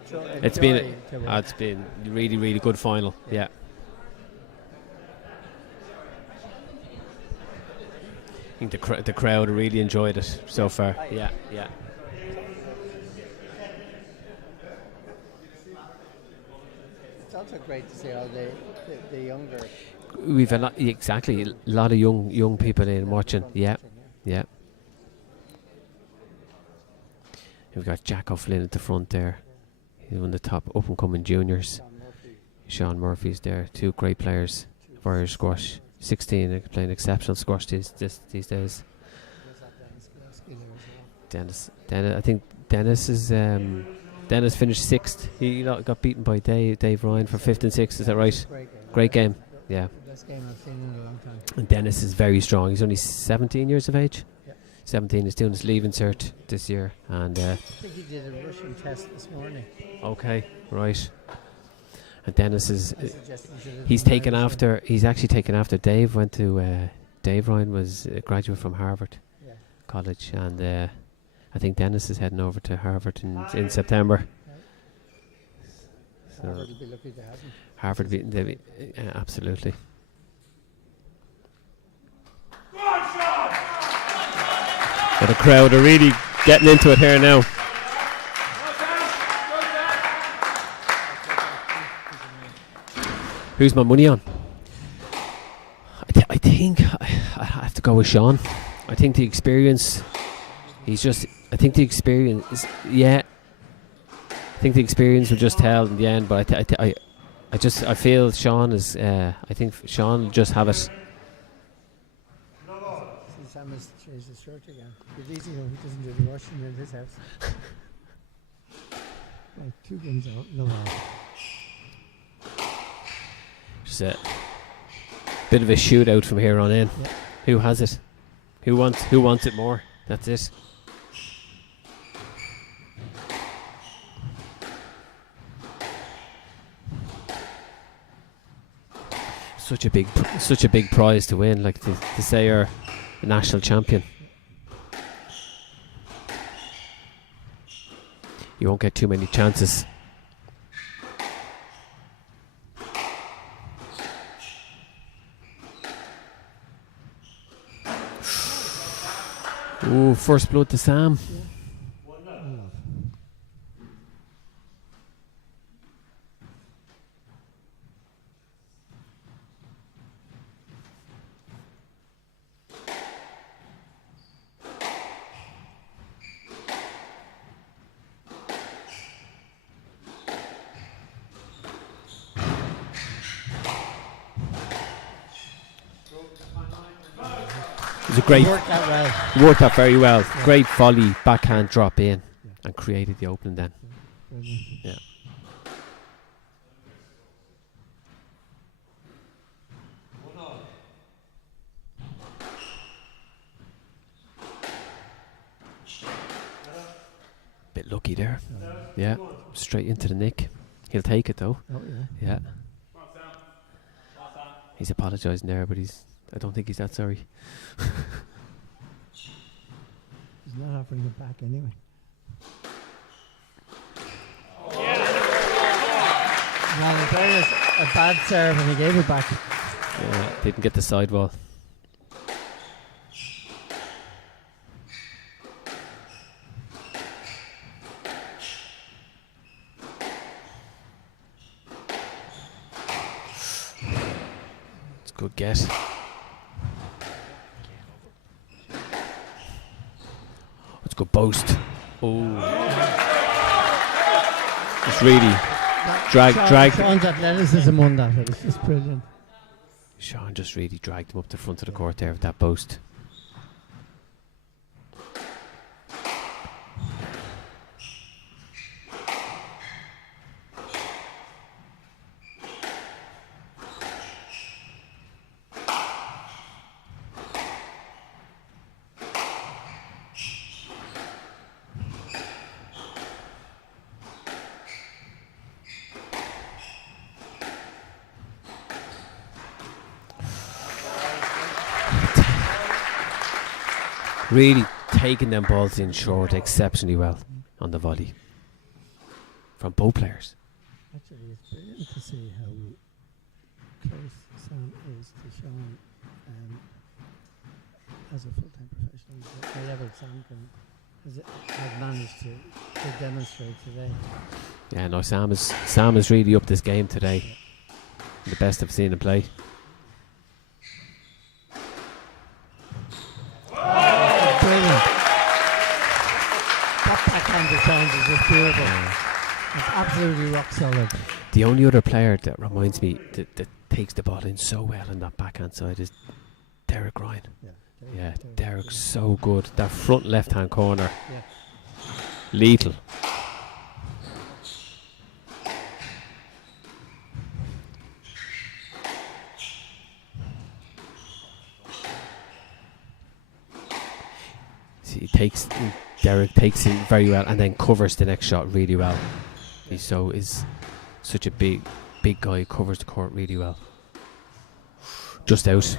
it's been really, really good final. Yeah. I think the crowd really enjoyed it so far. Yeah. It's also great to see all the younger. We've a lot of young people in watching. Yeah. We've got Jack O'Flynn at the front there. He's one of the top up and coming juniors. Sean Murphy's there. 2 great players for Irish squash. 16 playing exceptional squash these days. Dennis, I think Dennis finished 6th. He got beaten by Dave Ryan for 5th and 6th. Is that right? Great game. Yeah. Best game I've seen in a long time. And Dennis is very strong. He's only 17 years of age. 17. He's doing his leaving cert this year, and I think he did a Russian test this morning. Okay, right. And Dennis is he's actually taken after Dave. Went to Dave Ryan was a graduate from Harvard College, and I think Dennis is heading over to Harvard in September. So Harvard will be lucky to have him. Harvard be absolutely. But the crowd are really getting into it here now. Who's my money on? I think I have to go with Sean. I think the experience. I think the experience. Yeah. I think the experience will just tell in the end. But I feel Sean is. I think Sean will just have it. Sam has changed his shirt again. It's easy though, he doesn't do the washing in his house. Like 2 games out, no more. Just a bit of a shootout from here on in. Yeah. Who has it? Who wants it more? That's it. Such a big prize to win, like to say you're a national champion. You won't get too many chances. Ooh, first blood to Sam. a great. Worked that well. Worked that very well. Great volley, backhand drop in, and created the opening then. Brilliant. Yeah. Bit lucky there. Yeah. Straight into the nick. He'll take it though. Oh yeah. Yeah. He's apologising there, but I don't think he's that sorry. He's not offering it back anyway. Well, in fairness, a bad serve and he gave it back. Yeah, didn't get the sidewall. It's a good get. Let's go boast. Oh. Just really drag. Sean's athleticism won that. It was just brilliant. Sean just really dragged him up the front of the court there with that boast. Really taking them balls in short exceptionally well on the volley from both players. Actually, it's brilliant to see how close Sam is to Sean as a full-time professional. The level Sam has managed to demonstrate today. Yeah, no, Sam is really up this game today. The best I've seen him play. Brilliant. That backhand to Sean's is just beautiful. It's absolutely rock solid. The only other player that reminds me that takes the ball in so well on that backhand side is Derek Ryan. Yeah, Derek's so good. That front left-hand corner. Yeah. Lethal. See, Derek takes it very well and then covers the next shot really well. He's such a big guy, covers the court really well. Just out. So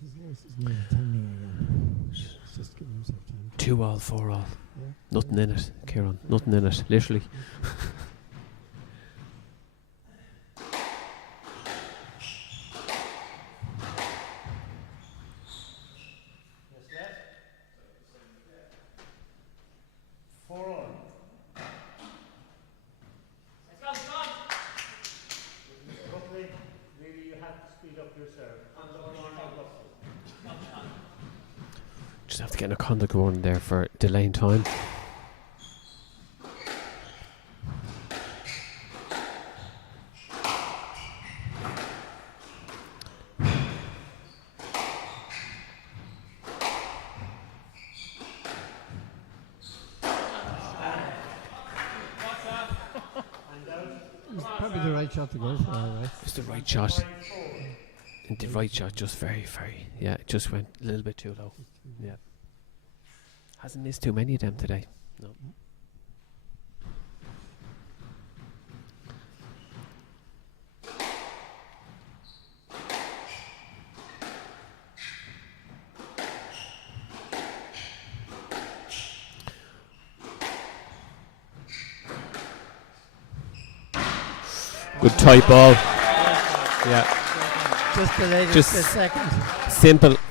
his voice is nearly turning again. Just give himself time. 2-all, 4-all. Yeah. Nothing in it, Kieran. Nothing in it, literally. Buckley, really you have to speed up your serve. Just have to get a contact going there for delaying time. Probably the right shot to go for, right? It's the right shot. And the right shot just very, yeah, it just went a little bit too low. Yeah. Hasn't missed too many of them today. No. Good tight ball. Yeah. Just the latest Just second.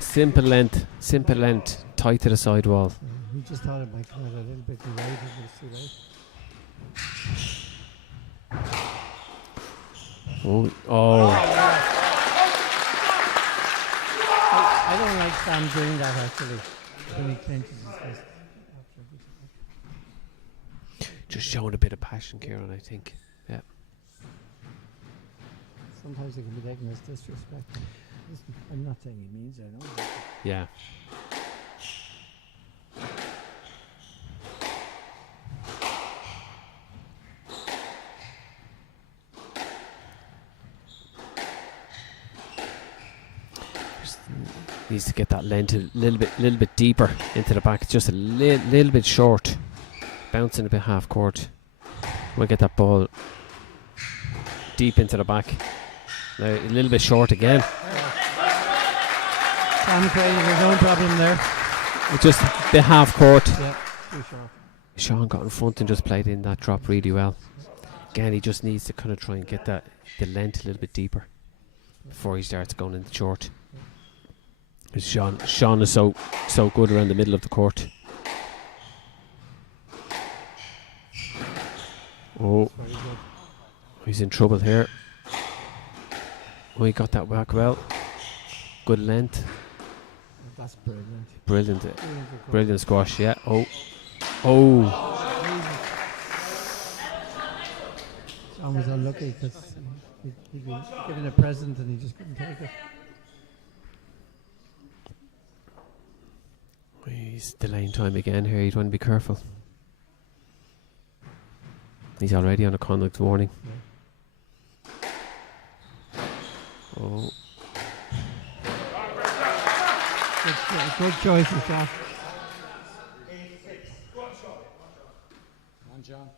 simple length, tight to the sidewall. He just thought it might come out a little bit too late. It was too late. Oh. I don't like Sam doing that actually when he clenches his fist. Just showing a bit of passion, Kieran, I think. Yeah. Sometimes it can be taken as disrespect. Listen, I'm not saying he means, I know. But Yeah. Just needs to get that length a little bit deeper into the back. It's just a little bit short. Bouncing a bit half court. We'll get that ball deep into the back. Now a little bit short again. Sam created his own problem there. It's just a bit half court. Yeah, too short. Sean got in front and just played in that drop really well. Again, he just needs to kind of try and get the length a little bit deeper before he starts going in the short. Sean is so good around the middle of the court. Oh, he's in trouble here. Oh, he got that back well. Good length. That's brilliant. Brilliant squash, yeah. Oh. Sean was unlucky because he'd been given a present and he just couldn't take it. He's delaying time again here. He'd want to be careful. He's already on a conduct warning. Yeah. Oh. Good choice, Sean. One, John.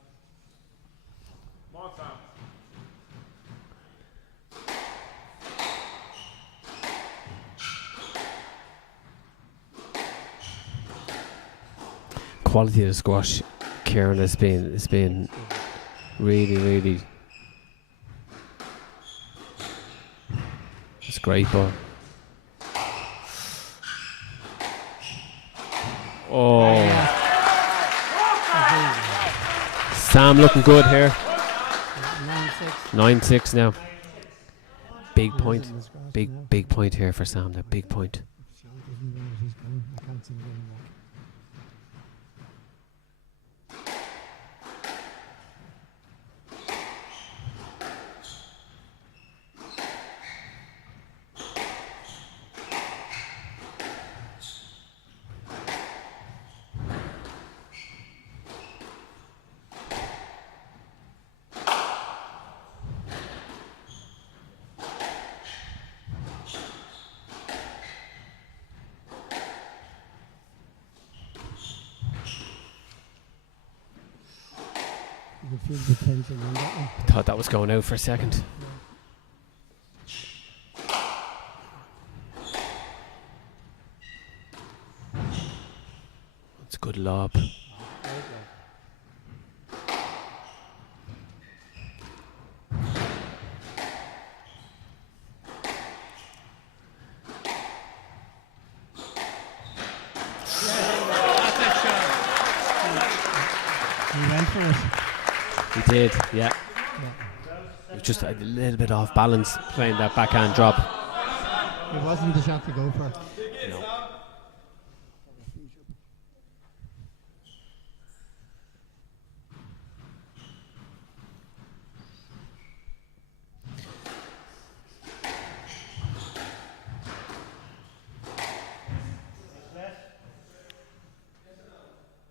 Quality of the squash, Kieran, has been really. It's great ball. Oh, Sam looking good here. 9-6 now. Big point. Big point here for Sam. That big point. Sean doesn't know what he's going. I can't see him going back. You can feel the tension on that one. Thought that was going out for a second. It's a good lob. He went for it. He did, yeah. He was just a little bit off balance playing that backhand drop. It wasn't the shot to go for. No.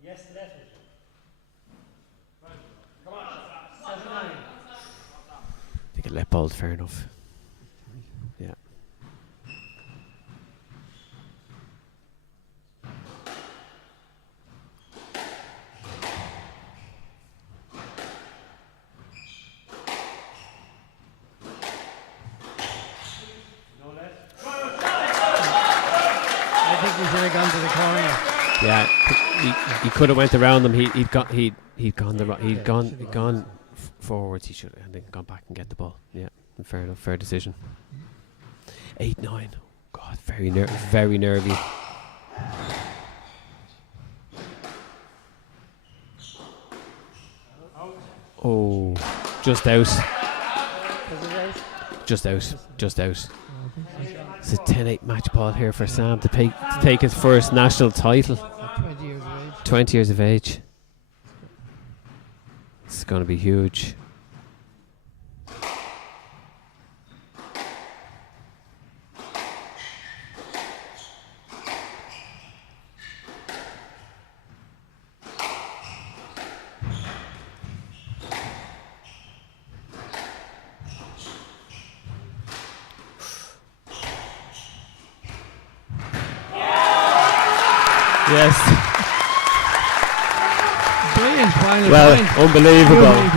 Yes, left. They get let ball, fair enough. Yeah. I think he should have gone to the corner. Yeah, he could have went around them. He'd gone forwards. He should have, and then gone back and get the ball. Yeah, fair enough. Fair decision. 8-9. God, very nervy. Oh, just out. Just out. It's a 10-8 match ball here for Sam to take his first national title. At 20 years of age. 20 years of age. It's going to be huge. Yes. Brilliant final Well, point. unbelievable. Beautifully